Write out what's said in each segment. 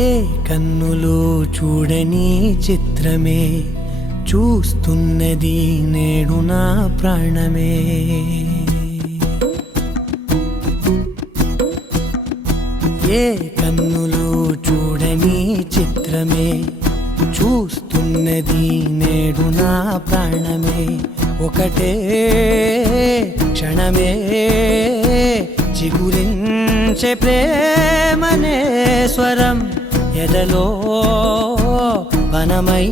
ఏ కన్నులు చూడని చిత్రమే చూస్తున్నది నేడు నా ప్రాణమే. ఏ కన్నులు చూడని చిత్రమే చూస్తున్నది నేడు నా ప్రాణమే. ఒకటే క్షణమే చిగురించే ప్రేమనే స్వరం ఎదలో వనమై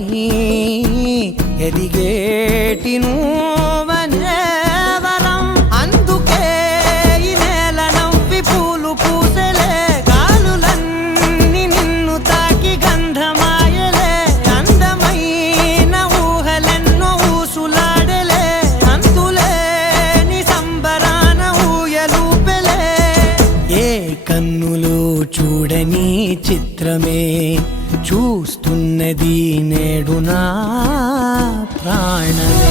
ఎదిగేటి నువ్వనే వరం. అందుకే ఈ నేల నవ్వి పూలు పూసెలే, గాలులన్నీ నిన్ను తాకి గంధమాయలే. అందమైన ఊహలెన్నో ఊసులాడలే, అంతులేని సంబరాన ఊయలూపెలే. ఏ కన్నులు చూడని చిత్రమే చూస్తున్నది నేడు నా ప్రాణమే.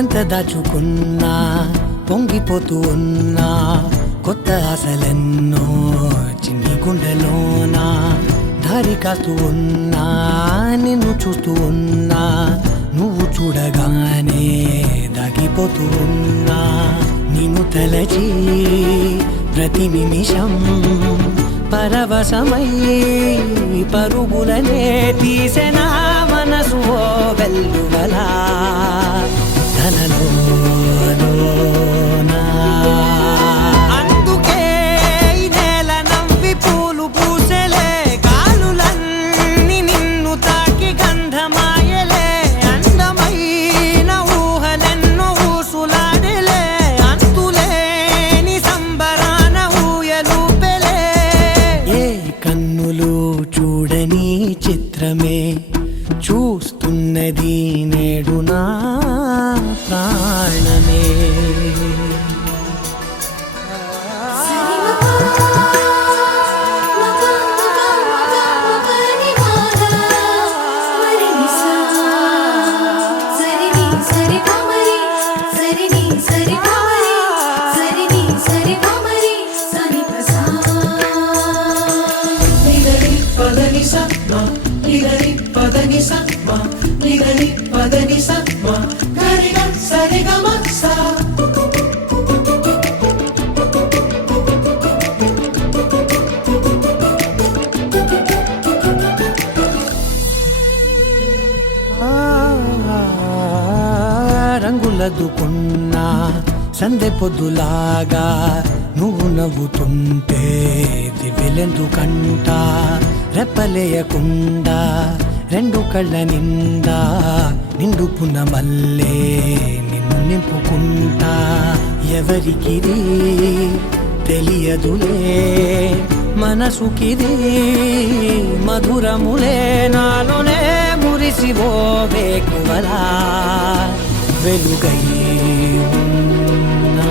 ఎంత దాచుకున్నా పొంగిపోతూ ఉన్నా, కొత్త ఆశలెన్నో చిన్ని గుండెలోనా. దారి కాస్తూ ఉన్నా, నిన్ను చూస్తూ ఉన్నా, నువ్వు చూడగానే దాగిపోతూ ఉన్నా. నిన్ను తలచి ప్రతి నిమిషం పరవశమై పరుగులనే తీసెనా మనసు ఓ వెల్లువలా. అందుకే ఈ నేల నవ్వి పూలు పూసెలే, గాలులన్నీ నిన్ను తాకి గంధమాయలే. అందమైన ఊహలెన్నో ఊసులాడలే, అంతులేని సంబరాన ఊయలూపెలే. ఏ కన్నులు చూడని చిత్రమే చూస్తున్నది నేడు నా ప్రాణమే. రంగులదుకున్నా సందె పొద్దులాగా నువ్వు నవ్వుతుంటే దివ్వెలెందుకంట. రెప్పలేయకుండా రెండు కళ్ళ నిండా నిండుకున్న మల్లే నిన్ను నింపుకుంటా. ఎవరికిది తెలియదులే మనసుకిది మధురములే, నాలోనే మురిసివో వేకువలా వెలుగై ఉన్నా.